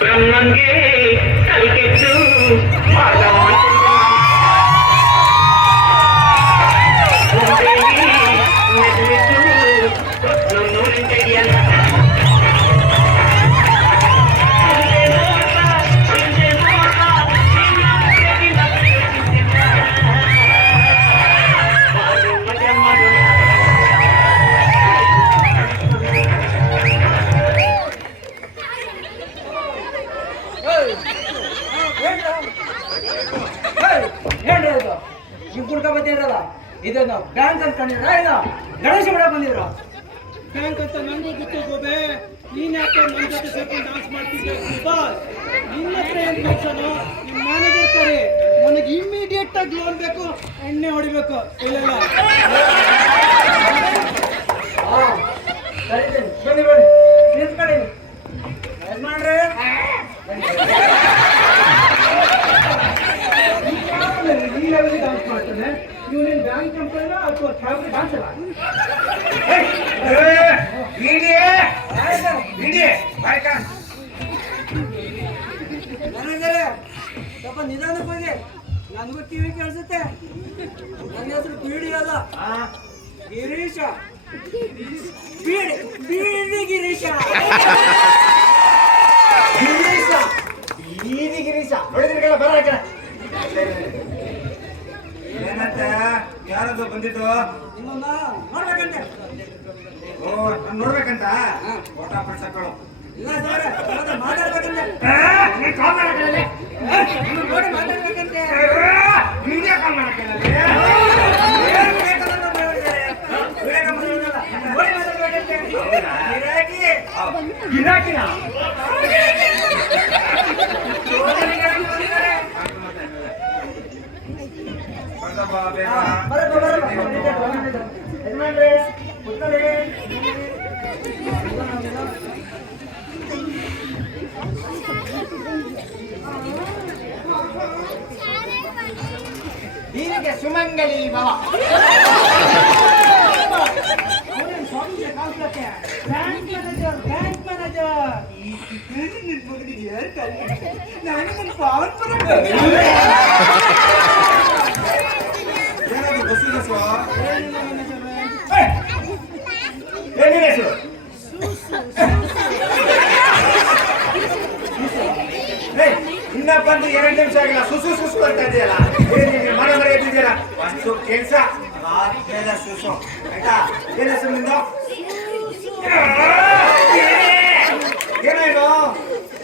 ಬ್ರಹ್ಮಂಗೆ ಕಲಿಕೆಟ್ಟು ಇದನ್ನು ಬ್ಯಾಂಕ್ ಅಂತ ಗಣೇಶ ಮಾಡಕ್ ಬಂದಿದ್ರ ಬ್ಯಾಂಕ್ ಅಂತ ನನಗೂ ಗೊತ್ತು ಗೋಬೆ. ನೀನ್ ಯಾಕೆ ನನ್ನ ಜೊತೆ ಸೇರ್ಕೊಂಡು ಡಾನ್ಸ್ ಮಾಡ್ತಿದ್ದೆ? ನಿನ್ನ ಹತ್ರ ಏನ್ ಕೆಲಸನೋ ನಿಮ್ಮ ಮ್ಯಾನೇಜರ್ ಕರೆ. ನನಗೆ ಇಮಿಡಿಯೇಟ್ ಆಗಿ ಲೋನ್ ಬೇಕು, ಎಣ್ಣೆ ಹೊಡಿಬೇಕು. ಇಲ್ಲ ಬನ್ನಿ ಬನ್ನಿ ನಿಂತ್ಕೊಳ್ಳಿ. ಯಜಮಾನ್ರೆ ಈ ಲೆವೆಲ್ ಡಾನ್ಸ್ ಮಾಡ್ತಾನೆ. ನೀವು ನಿನ್ನ ಬ್ಯಾಂಕ್ ಕಂಪನಿನ ಅಥವಾ ಫ್ಯಾಮಿಲಿ ಡಾನ್ಸ್ ಅಲ್ಲ? ಸ್ವಲ್ಪ ನಿಧಾನಕ್ಕೆ ಹೋಗಿ, ನನಗೂ ಟಿವಿ ಕೇಳಿಸುತ್ತೆ. ನನ್ನ ಹೆಸರು ಬೀಡಿ ಅಲ್ಲ, ಗಿರೀಶ. ಬೀಡಿ ಗಿರೀಶ. ಗಿರೀಶ ಬೀದಿ ಗಿರೀಶ ಹೊಡೆದಿರ್ಗಲ್ಲ. ಬರ ಏನಂತ ಯಾರದು ಬಂದಿದ್ದು? ನಿಮ್ಮನ್ನ ನೋಡ್ಬೇಕಂತೆ. ಓ ನಾನು ನೋಡ್ಬೇಕಂತ ಫೋಟೋ ಪಡ್ಸಕ್ಕಳು. ಇಲ್ಲ ಸರ್, ಮಾತಾಡ್ಬೇಕಂತೆ. ನೋಡಿ ಮಾತಾಡ್ಬೇಕಂತೆ. ವಿಡಿಯೋ ಕಾಲ್ ಮಾಡಕ್ಕೆ ಗಿರಾಕಿನ ಹೀಗೆ ಸುಮಂಗಲಿ ಭವ. ಬ್ಯಾಂಕ್ ಮ್ಯಾನೇಜರ್ ನಾನು ನನ್ನ ಪಾವನ್ ಪರ ಏನದು ಬಸ್ಸು ಬಸ್ಸು? ಇನ್ನ ಬಂದು 2 ನಿಮಿಷ ಆಗಿಲ್ಲ, ಸುಸು ಸುಸು ಅಂತ ಇದೆಯಲ್ಲ. ಮನೆ ಮನೆ ಎದ್ದಿದ್ದೀರಾ? ಅಷ್ಟು ಕೆಲಸ ಆದ್ಮೇಲೆ ಸುಸು ಆಯ್ತಾ? ಏನ ಹೆಸರು ನಿಂದು? ಏನೋ ಇದು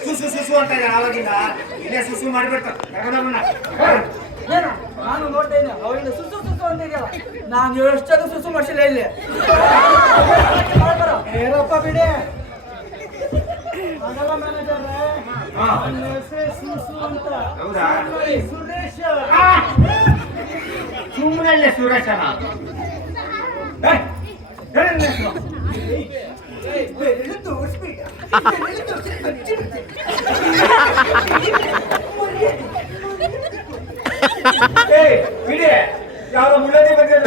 ಸುಸು ಸುಸು ಅಂತ ಇದೆ ಆವಾಗಿಂದ. ಇಲ್ಲೇ ಸುಸು ಮಾಡಿಬಿಡ್ತು. ನಾನು ನೋಡ್ತಾ ಇದ್ದೆ ಅವಾಗಿಂದ ಸುಸು ಸುಸು ಅಂತ ಇದೆಯಲ್ಲ. ನಾನು ಎಷ್ಟದು ಸುಸು ಮಾಡಿಸಿಲ್ಲ ಇಲ್ಲಿ. ಏನಪ್ಪ ಬಿಡಿ, ಅದೆಲ್ಲ ಮ್ಯಾನೇಜರ್ ಸುಸು ಅಂತ. ಹೌದಾ? ಸುರೇಶ್. ಸುಮ್ಮನೆ ಸುರೇಶನ ತೋರಿಸ್ಬಿಟ್ಟ. ಬಿಡಿ, ಯಾವ್ದೋ ಮುಳ್ಳದಿ ಬಂದಿಲ್ಲ.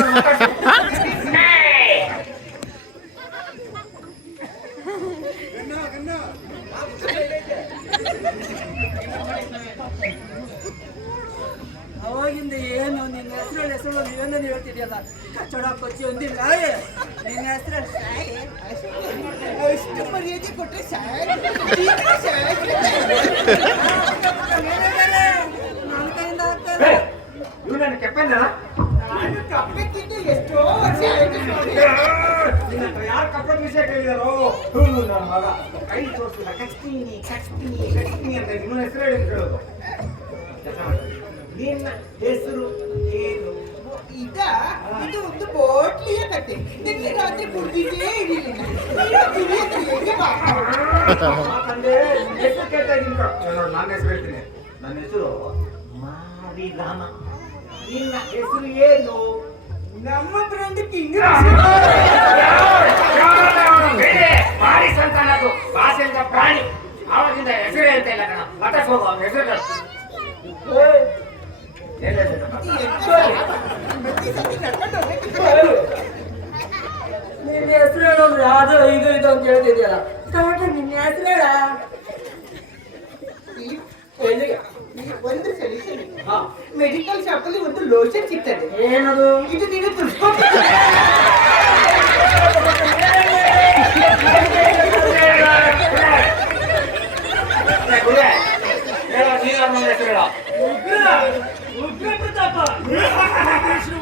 ಬಂದಿಲ್ಲ ನಿನ್ನ ಹೆಸರು ಅಷ್ಟು ಮರ್ಯಾದೆ ಕೊಟ್ರೆ ನನ್ನ ಕೈಯಿಂದ ಆಗ್ತಾರೆ ಇವ್ ನನ್ನ ಕೆಪ್ಪಂದ ನಾನು ಕಪ್ಪಕ್ಕಿಂತ ಎಷ್ಟೋ ವರ್ಷ ಆಯ್ತು ನೋಡಿ. ಯಾರು ಕಪ್ಪನ್ ವಿಷಯ ಕೇಳಿದಾರೋ ನನ್ನ ಮಗ ಕೈ ತೋರಿಸಿಲ್ಲ ಕಚ್ತೀನಿ ಅಂತ ಇವನ ಹೆಸರು ಹೇಳಿ ಕೇಳೋದು. ನಿನ್ನ ಹೆಸರು ಏನು? ಇದು ಒಂದು ಬೋಟ್ಲಿಯ ಕತೆ. ನಿನ್ನೆ ರಾತ್ರಿ ಕುಡ್ದಿದ್ದೇ ಇರಲಿಲ್ಲ. ಹೆಸರು ಕೇಳ್ತಾ ಇದ್ದೀನಿ. ನನ್ನ ಹೆಸರು ಹೇಳ್ತೀನಿ. ನನ್ನ ಹೆಸರು ಮಾರಿರಾಮ. ನಿನ್ನ ಹೆಸರು ಏನು? ನಮ್ಮ ಫ್ರೆಂಡ್ ಕಿಂಗ್ ಭಾರಿ ಸಂತಾನದ್ದು ಭಾಷೆಯಿಂದ ಪ್ರಾಣಿ. ಆವಾಗಿಂದ ಹೆಸರು ಹೇಳ್ತಾ ಇಲ್ಲ ಕಣ. ಮತ್ತೆ ಹೋಗು ಅವ್ನ ಹೆಸರು ನಿನ್ನ ಹೆಸರು ಹೇಳೋದು ಯಾವ್ದು ಇದು ಇದು ಅಂತ ಹೇಳ್ತಿದ್ಯಲ್ಲ ಕರೆಕ್ಟ್ ನಿನ್ನ ಹೆಸರು ಹೇಳ ಒಂದು ಸೊಲ್ಯೂಷನ್. ಮೆಡಿಕಲ್ ಶಾಪ್ ಅಲ್ಲಿ ಒಂದು ಲೋಷನ್ ಸಿಗ್ತದೆ. ಏನದು? ಇದು ನೀನು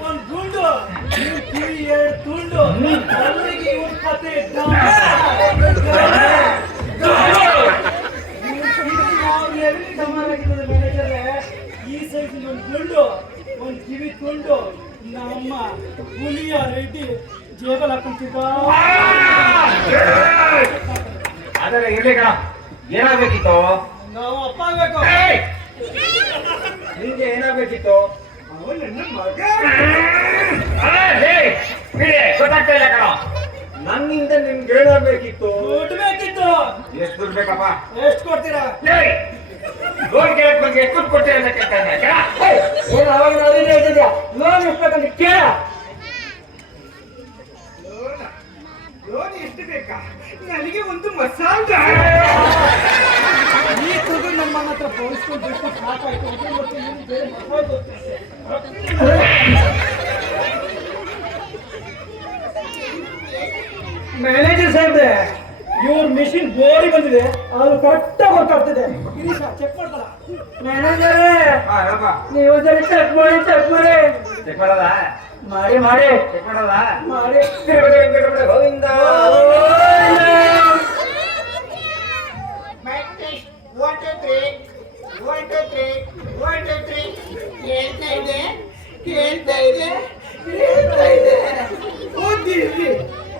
ಒಂದು ತುಂಡು ಕಿವಿ ಎರಡು ತುಂಡು ಅಲ್ಲಿಗೆ ಇವ್ರ ಕತೆ ಎಲ್ಲಿ ಸಮಾನಾಗಿರ್ತದೆ ಮ್ಯಾನೇಜರ್. ಈ ಸೈಜ್ ಒಂದು ತುಂಡು ಒಂದು ಕಿವಿ ತುಂಡು ನಮ್ಮ ಹುಲಿಯ ರೆಡ್ಡಿ ಜೇಬಲ್ ಹಾಕೊಂತಿದ್ದ. ಆದರೆ ಇರ್ಲಿ ಕಣ. ಏನಾಗಬೇಕಿತ್ತು? ನಾವು ಅಪ್ಪ ಆಗ್ಬೇಕು. ನಿಂಗೆ ಏನಾಗಬೇಕಿತ್ತು? ಅವನು ನನ್ನ ಮಗ. ಗೊತ್ತಾಗ್ತಾ ಇಲ್ಲ ಕಣ. ನನ್ನಿಂದ ನಿಮ್ಗೆ ಏನಾಗಬೇಕಿತ್ತು? ದುಡ್ಡು ಬೇಕಿತ್ತು. ಎಷ್ಟು ದುಡ್ಡು ಬೇಕಪ್ಪ? ಎಷ್ಟು ಕೊಡ್ತೀರಾ? ಲೋನ್ ಕೇಳಕ್ ಬಗ್ಗೆ ಎಷ್ಟು ದುಡ್ಡು ಕೊಡ್ತೀರ ಅಂತ ಕೇಳ್ತಾ ಇದ್ದೆ. ಏನು ಅವಾಗ ನಾವೇನು ಹೇಳ್ತಿದ್ಯಾ? ಲೋನ್ ಎಷ್ಟ್ಬೇಕಂತ ಕೇಳ. ಲೋನ್ ಎಷ್ಟು ಬೇಕಾ? ನನಗೆ ಒಂದು ಮಸಾಲ ಈ ತಗೊಂಡು ನಮ್ಮ ಹತ್ರ ಪೋಲಿಸ್ಕೊಂಡು ಸಾಕಾಯ್ತು. ಮ್ಯಾನೇಜರ್ ಸಾಹೇಬ್ರೆ, ಇವ್ರ ಮಿಷಿನ್ ಬೋರಿ ಬಂದಿದೆ, ಅದು ಕರೆಕ್ಟಾಗಿ ವರ್ಕ್ ಆಗ್ತಿದೆ. ಚೆಕ್ ಮಾಡ್ತಾರ ಮ್ಯಾನೇಜರೇ? ನೀವು ಚೆಕ್ ಮಾಡಿ ಚೆಕ್ ಮಾಡೋದಾ? ಮಾಡಿ ಮಾಡಿ ಚೆಕ್ ಮಾಡೋದಾ? ಮಾಡಿ. ಗೋವಿಂದ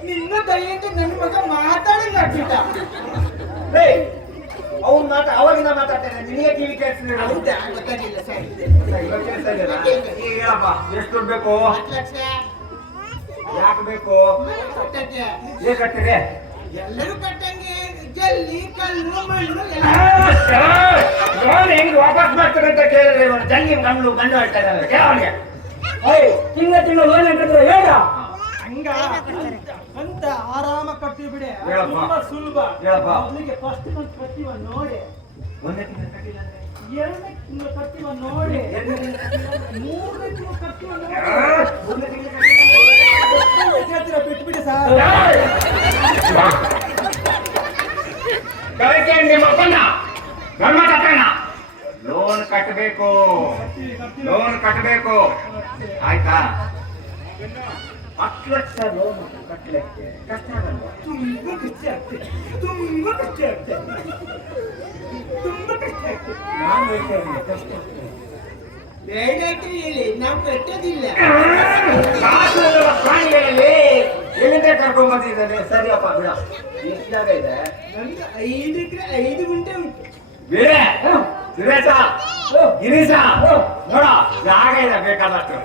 ನಿನ್ನ ದಯೆಯಿಂದ ನನ್ನ ಮಗ ಮಾತಾಡಂಗ ಆಗ್ಬಿಟ್ಟ. ಅವ್ನು ಅವಾಗಿಂದ ಮಾತಾಡ್ತಾನೆ. ನಿನಗೆ ಟಿವಿ ಕೇಳಿಸ್ತಿಲ್ಲ. ಹೌದಾ? ಗೊತ್ತಾಗಿಲ್ಲ ಸರಿ. ಹೇಳಪ್ಪ, ಎಷ್ಟು ದುಡ್ಡು ಬೇಕು? 10 ಲಕ್ಷ ಯಾಕೆ ಬೇಕು? ಕಟ್ಟಕ್ಕೆ. ಹೇಗೆ ಕಟ್ಟಿದೆ? ಎಲ್ಲರೂ ಕಟ್ಟಂಗೆ ಜಲ್ಲಿ ಕಲ್ಲು ಮಣ್ಣು ಲೋನ್ ಹೆಂಗ್ ವಾಪಸ್ ಮಾಡ್ತಾರೆ ಅಂತ ಕೇಳಿದ್ರೆ ಜಂಗಿ ಗಂಡು ಹೇಳ್ತಾ ಇದ್ದಾರೆ. ಕೇಳೋನಿಗೆ ತಿಂಗಳ ಲೋನ್ ಹಾಕಿದ್ರೆ ಹೇಳ ಹಂಗ ಅಂತ ಆರಾಮ ಕಟ್ಟಿ ಬಿಡಿ. ಹೇಳಪ್ಪ. ತುಂಬಾ ಸುಲಭ. ಹೇಳಪ್ಪ. ಮೊದಲಿಗೆ ಫಸ್ಟ್ ಮಂತ್ ಕಟ್ಟಿವ ನೋಡಿ, ಒಂದೇ ತಿಂಗಳು ಕಟ್ಟಿಲ್ಲ ಅಂದ್ರೆ? ಎರಡನೇ ತಿಂಗಳು ಕಟ್ಟಿವ ನೋಡಿ, ಎರಡನೇ ತಿಂಗಳು ಕಟ್ಟಿಲ್ಲ? ಮೂರನೇ ತಿಂಗಳು ಕಟ್ಟಿವ ನೋಡಿ. ಒಂದೇ ತಿಂಗಳು ಕಟ್ಟಿಲ್ಲ? ಹೇಳ್ತೀರಾ ಬಿಟ್ಬಿಡಿ ಸರ್. ಕರೆಕ್ಟ್ ನಿಮ್ಮ ಅಪ್ಪನ ನಮ್ಮ ತಪ್ಪನ ಲೋನ್ ಕಟ್ಟಬೇಕು. ಲೋನ್ ಕಟ್ಟಬೇಕು ಆಯ್ತಾ? 10 ಲಕ್ಷ ಲೋನ್ ಕಟ್ಟಲಿಕ್ಕೆ ಕಷ್ಟ ಆಗಲ್ವಾ? ತುಂಬಾ ಕಷ್ಟ ಆಗ್ತದೆ. ತುಂಬಾ ಕಷ್ಟ ಆಗ್ತದೆ. ತುಂಬಾ ಕಷ್ಟ ಆಗ್ತದೆ. ನಾನು ಹೇಳ್ತೇನೆ ಕಷ್ಟ ಆಗ್ತದೆ. ಬೇಡ ಹೇಳಿ, ನಾವು ಕಟ್ಟೋದಿಲ್ಲ. ಕಾಸು ಇರುವ ಪ್ರಾಣಿಗಳಲ್ಲಿ ಎಲ್ಲಿಂದ ಕರ್ಕೊಂಡ್ ಬಂದಿದ್ದಾನೆ? ಸರಿಯಪ್ಪ ಬಿಡ. ಎಷ್ಟು ಜಾಗ ಇದೆ? ನಮ್ಗೆ 5 ಎಕರೆ 5 ಗುಂಟೆ ಉಂಟು. ಬೇರೆ ಸುರೇಶ ಗಿರೀಶ ನೋಡ ಜಾಗ ಇದೆ ಬೇಕಾದಷ್ಟು.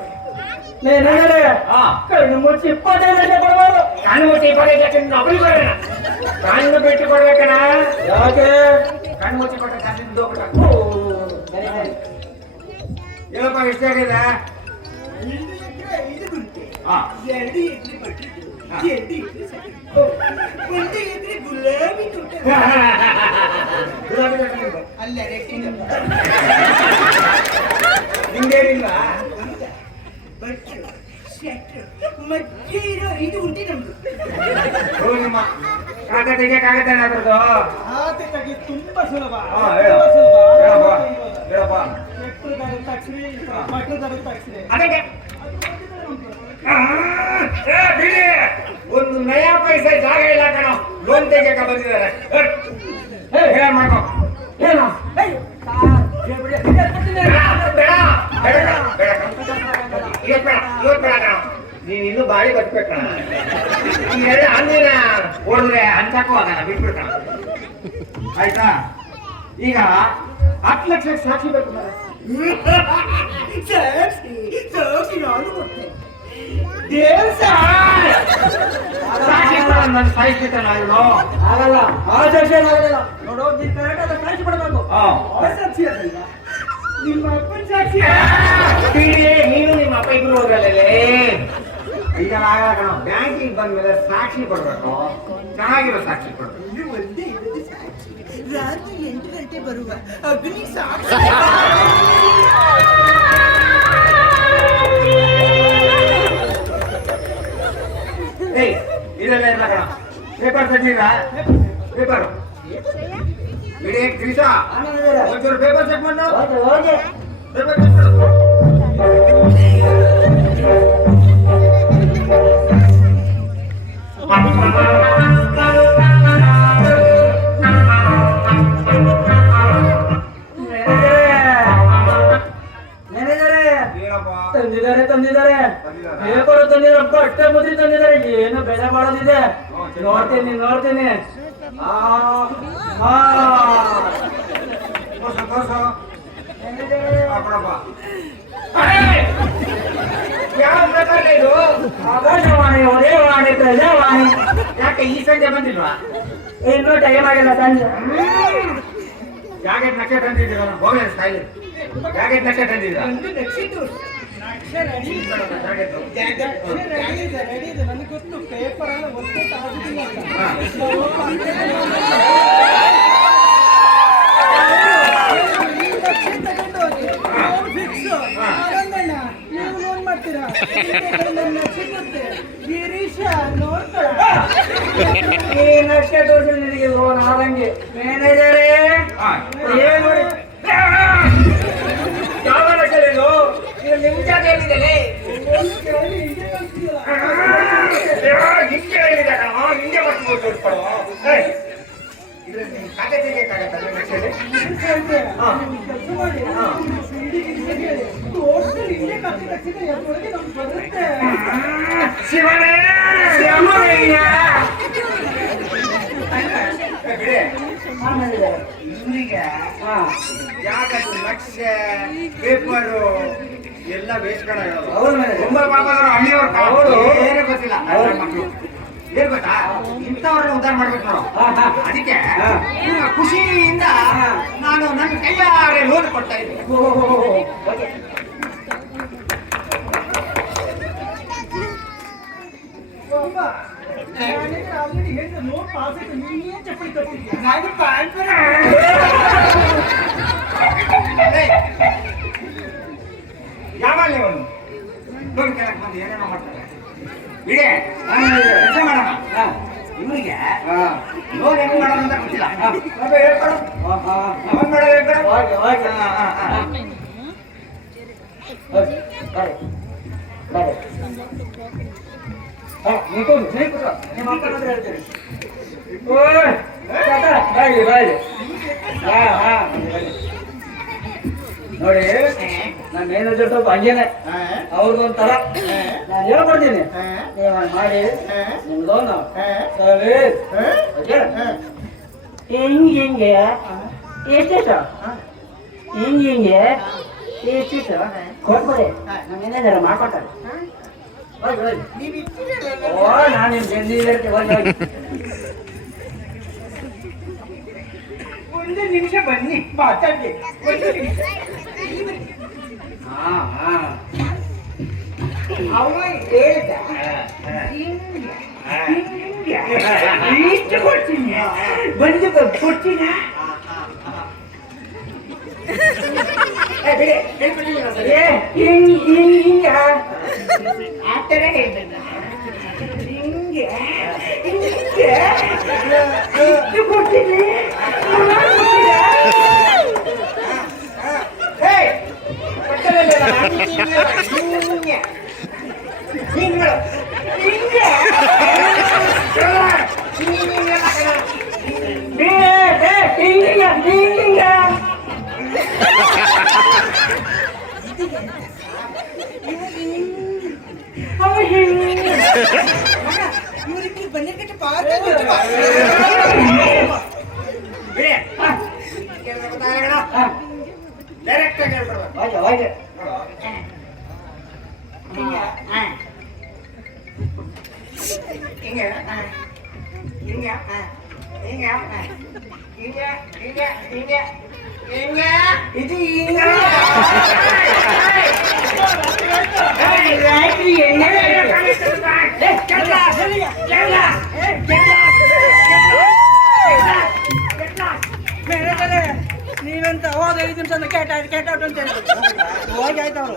ಹಾ ಕಣ್ಣು ಮುಚ್ಚಿ 25 ಲಕ್ಷ ಕೊಡ್ಬೋದು. ಕಣ್ಣು ಮುಚ್ಚಿ ಕೊಡೋದಕ್ಕೆ ನೌಕರಿ ಕೊಡೋಣ. ಕಣ್ಣು ಬಿಟ್ಟು ಕೊಡ್ಬೇಕಣ್ಣ. ಯಾಕೆ? ಕಣ್ಣು ಮುಚ್ಚಿ ಕೊಟ್ಟರೆ ಕಣ್ಣಿಂದ ಏನಪ್ಪ ಎಷ್ಟು ಆಗಿದೆ? 5 ಎಕರೆ 5 ಗುಂಟೆ. ಹಾ 2 ಎಕರೆ ಬಟ್ಟಿ, 2 ಎಕರೆ ಸಕ್ಕರೆ, 1 ಎಕರೆ ಗುಲಾಬಿ ತೋಟ. ಅಲ್ಲ ರೆಟ್ಟಿನ ನಿಂಗೇನಿಲ್ಲ? ಬಟ್ಟೆ, ಶರ್ಟ್, ಮಧ್ಯೆ ಇರೋ ಇದು ಉಂಟಿ ನಮ್ದು. ನಿಮ್ಮ ಕಾಕ ತೆಗಿಯಕ್ಕಾಗತ್ತೆ ಅದ್ರದ್ದು? ಖಾತೆ ತೆಗಿ ತುಂಬಾ ಸುಲಭ. ಹಾ, ಹೇಳು. ತುಂಬಾ ಸುಲಭ. ಹೇಳಪ್ಪ ಹೇಳಪ್ಪ. ಎಟ್ಟುದಾರು ತಕ್ಷಣ ಮಠದಾರು ತಕ್ಷಣ ಅದಕ್ಕೆ ಬಿಡಿ, ಒಂದು ನಯಾ ಪೈಸೆ ಜಾಗ ಇಲ್ಲ ಕಣ, ಲೋನ್ ತೆಗಿಯಕ ಬಂದಿದ್ದಾರೆ. ಹೇಳ ಮಾಡ್ಕೊ. ಏನು ನೀನ್ ಇನ್ನು ಬಾಳಿ ಬದುಕಬೇಕಣ. ಈ ಎರಡು ಹಣ್ಣಿನ ಓಡಿದ್ರೆ ಹಂಚಕ್ಕೂ ಆಗಣ, ಬಿಟ್ಬಿಡ್ಕಣ. ಆಯ್ತಾ? ಈಗ 10 ಲಕ್ಷ ಸಾಕ್ಷಿ ಬೇಕು ಮಾರ್ರೆ. ಸಾಕ್ಷಿ ನಾನು ಕೊಡ್ತೇನೆ. ಸಾಕ್ಷಿ ಕೊಡು, ನನ್ನ ಸಾಯಿಸ್ಬಿಟ್ಟೆ ನಾನು. ಆಗಲ್ಲ, ಆ ಸಾಕ್ಷಿ ಆಗಲ್ಲ. ನೋಡು, ನೀನ್ ಕರೆಕ್ಟ್ ಆದ ಸಾಕ್ಷಿ ಕೊಡಬೇಕು. ಹಾ. ಆ ಸಾಕ್ಷಿ ಆಗಲ್ಲ, ನಿಮ್ಮ ಅಪ್ಪನ ಸಾಕ್ಷಿ. ನೀನು ನಿಮ್ಮ ಅಪ್ಪ ಇಬ್ರು ಹೋದ್ರಲ್ಲೇ. ಈಗ ಆಗಲ್ಲ ಕಣ, ಬ್ಯಾಂಕಿಂಗ್ ಬಂದ್ಮೇಲೆ ಸಾಕ್ಷಿ ಕೊಡ್ಬೇಕು, ಚೆನ್ನಾಗಿರೋ ಸಾಕ್ಷಿ ಕೊಡ್ಬೇಕು. ಇದು ಒಂದೇ ಇರೋದು ಸಾಕ್ಷಿ. ರಾತ್ರಿ 8 ಗಂಟೆ ಬರುವ ಅಗ್ನಿ ಸಾಕ್ಷಿ. ಏಯ್, ಇದೆಲ್ಲ ಇಲ್ಲ ಕಣ. ಪೇಪರ್ ತೆಗೀರಾ? ಪೇಪರ್ ಬಿಡಿ ಕ್ರೀಸಾ, ಒಂಚೂರು ಪೇಪರ್ ಚೆಕ್ ಮಾಡು. ಹೋಗಿ ಪೇಪರ್ ಚೆಕ್ ಮಾಡು. ತಂದಿದ್ದಾರೆ ಪೇಪರ್ ತಂದಿದ್ದಾರಪ್ಪ, ಅಷ್ಟೇ ಬುದ್ಧಿ ತಂದಿದ್ದಾರೆ. ಏನು ಬೆಲೆ ಮಾಡೋದಿದೆ, ನೋಡ್ತೀನಿ. ಯಾವ ಪ್ರಕಾರ ಇದು? ಆಕಾಶವಾಣಿ, ಉದಯವಾಣಿ, ಪ್ರಜಾವಾಣಿ. ಯಾಕೆ ಈ ಸಂಜೆ ಬಂದಿಲ್ವಾ? ಇನ್ನೂ ಟೈಮ್ ಆಗಿಲ್ಲ ಸಂಜೆ. ಜಾಕೆಟ್ ನಕ್ಷೆ ತಂದಿದ್ದೀರ? ಹೋಗಿ ಸ್ಟೈಲ್ ಜಾಕೆಟ್ ನಕ್ಷೆ ತಂದಿದ್ದೀರ? ರೆಡಿ ಇದೆ, ನನಗೆ ಗೊತ್ತು. ಪೇಪರ್ ಎಲ್ಲ ಒಟ್ಟು ಆಗುದಿಲ್ಲ ಅಂತ. ನೀವು ಲೋನ್ ಮಾಡ್ತೀರಾ? ಸಿಗುತ್ತೆ. ಗಿರೀಶ ನೋಡ್ತಾರ. ಏನಷ್ಟೇ ತೋರಿಸಿ ನಿನಗೆ ಲೋನ್ ಆದಂಗೆ. ಮ್ಯಾನೇಜರೇ ಏನು ಯಾವ ನಕ್ಷೆ ಇದು? ಇದು ನಿಮ್ ಜಾಗ ಎಲ್ಲಿದೆ? ಹಿಂಗೆ ಹೇಳಿದೆ ಕಣ, ಹಿಂಗೆ ಬರ್ಬೋದು ತೋರಿಸ್ಕೊಡು. ಇದು ನಿಮ್ ಖಾತೆ ತೆಗಿಯಕ್ಕಾಗತ್ತಲ್ಲ ನಕ್ಷೆಯಲ್ಲಿ? ಕೆಲಸ ಮಾಡಿ. ಟೋಟಲ್ ಇಂಡಿಯಾ ಖಾತೆ ತಕ್ಷಣ ಎಷ್ಟೊಳಗೆ ನಮ್ಗೆ ಬರುತ್ತೆ. ಶಿವನೇ ಬಿಡಿ, ಇವರಿಗೆ ಯಾಕಂದ್ರೆ ನಕ್ಷೆ ಪೇಪರು ಎಲ್ಲ ವೇಸ್ಟ್ಗಳ ಹೌದು ಮೇಲೆ. ತುಂಬಾ ಪಾಪದವರು ಹಳ್ಳಿಯವ್ರು ಹೌದು. ಏನು ಗೊತ್ತಿಲ್ಲ ಅವ್ರ ಮಕ್ಕಳು. ಏನ್ ಗೊತ್ತಾ, ಇಂಥವ್ರನ್ನ ಉದ್ಧಾರ ಮಾಡ್ಬೇಕು ನಾವು. ಅದಕ್ಕೆ ಈಗ ಖುಷಿಯಿಂದ ನಾನು ನನ್ನ ಕೈಯಾರೆ ಲೋನ್ ಕೊಡ್ತಾ ಇದ್ದೀನಿ. ಆಲ್ರೆಡಿ ಹೇಳಿದೆ, ನೋಟ್ ಪಾಸ್ ಆಯ್ತು. ನೀನೇ ಚಪ್ಪಲಿ ತಪ್ಪಿದ್ಯಾ? ಯಾವಾಗ ಅವನು ಲೋನ್ ಕೇಳಕ್ ಬಂದು ಏನೇನೋ ಮಾಡ್ತಾರೆ. ಬಿಡಿ, ಕೆಲಸ ಮಾಡೋಣ. ಇವರಿಗೆ ಲೋನ್ ಹೆಂಗ್ ಮಾಡೋದು ಅಂತ ಗೊತ್ತಿಲ್ಲ. ಹೇಳ್ಕೊಡು, ಲೋನ್ ಮಾಡೋದು ಹೇಳ್ಕೊಡು. ನಿಮ್ಮ ಅಪ್ಪನ ಹತ್ರ ಹೇಳ್ತೀನಿ. ನೋಡಿ, ನನ್ನ ಮ್ಯಾನೇಜರ್ ಸ್ವಲ್ಪ ಹಂಗೇನೆ, ಅವ್ರಿಗೊಂಥರ. ನಾನು ಹೇಳ್ಕೊಡ್ತೀನಿ, ನೀವು ಮಾಡಿ ನಿಮ್ ಲೋನು ಹಿಂಗೆ ಎಷ್ಟೆಷ್ಟು ಹಿಂಗೆ ಎಷ್ಟೆಷ್ಟು ಕೊಟ್ಬಿಡಿ. ನಮ್ಮ ಮ್ಯಾನೇಜರ್ ಮಾಡ್ಕೊಡ್ತಾರೆ. ಓ, ನಾನು ನಿಮ್ ಬೆಂದಿದ್ದೆ. ಒಂದು ನಿಮಿಷ ಬನ್ನಿ, ಮಾತಾಡಿ. ಅವನು ಹೇಳಿದ ಇಷ್ಟು ಕೊಡ್ತೀನಿ, ಬಂದು ಕೊಡ್ತೀನ. ಹಿಂಗ ಆ ಥರ ಹೇಳ್ಬೇಕು. ಹಿಂಗೆ ಹಿಂಗೆ ಇದು ಕೊಡ್ತೀನಿ ಇವ್ರಿಗೆ ಬಂದಿರ್ಕಟ್ಟೆ ಪಾತ್ರ ಡೈರೆಕ್ಟ್ ಆಗಿ ಹೇಳ್ಬಿಡ್ಬೇಕು ಹಿಂಗೆ ಹಿಂಗೆ ಹಿಂಗೆ ಹಿಂಗೆ ಹಿಂಗೆ ಹಿಂಗೆ ಹಿಂಗೆ ಹಿಂಗೆ ಇದು ಹಿಂಗೆ ನೀವೆಂತ ಹೋದ 5 ನಿಮಿಷ ಕೇಟ ಔಟ್ ಅಂತ ಹೇಳಿದ್ರು ಹೋಗಿ ಆಯ್ತು ಅವರು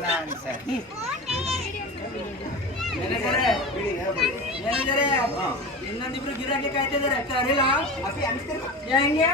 ಇನ್ನೊಂದಿಬ್ರು ಗಿರಾಕಿ ಕಾಯ್ತಿದ್ದಾರೆ ಕರಿಲ್ಲ ಹೆಂಗೆ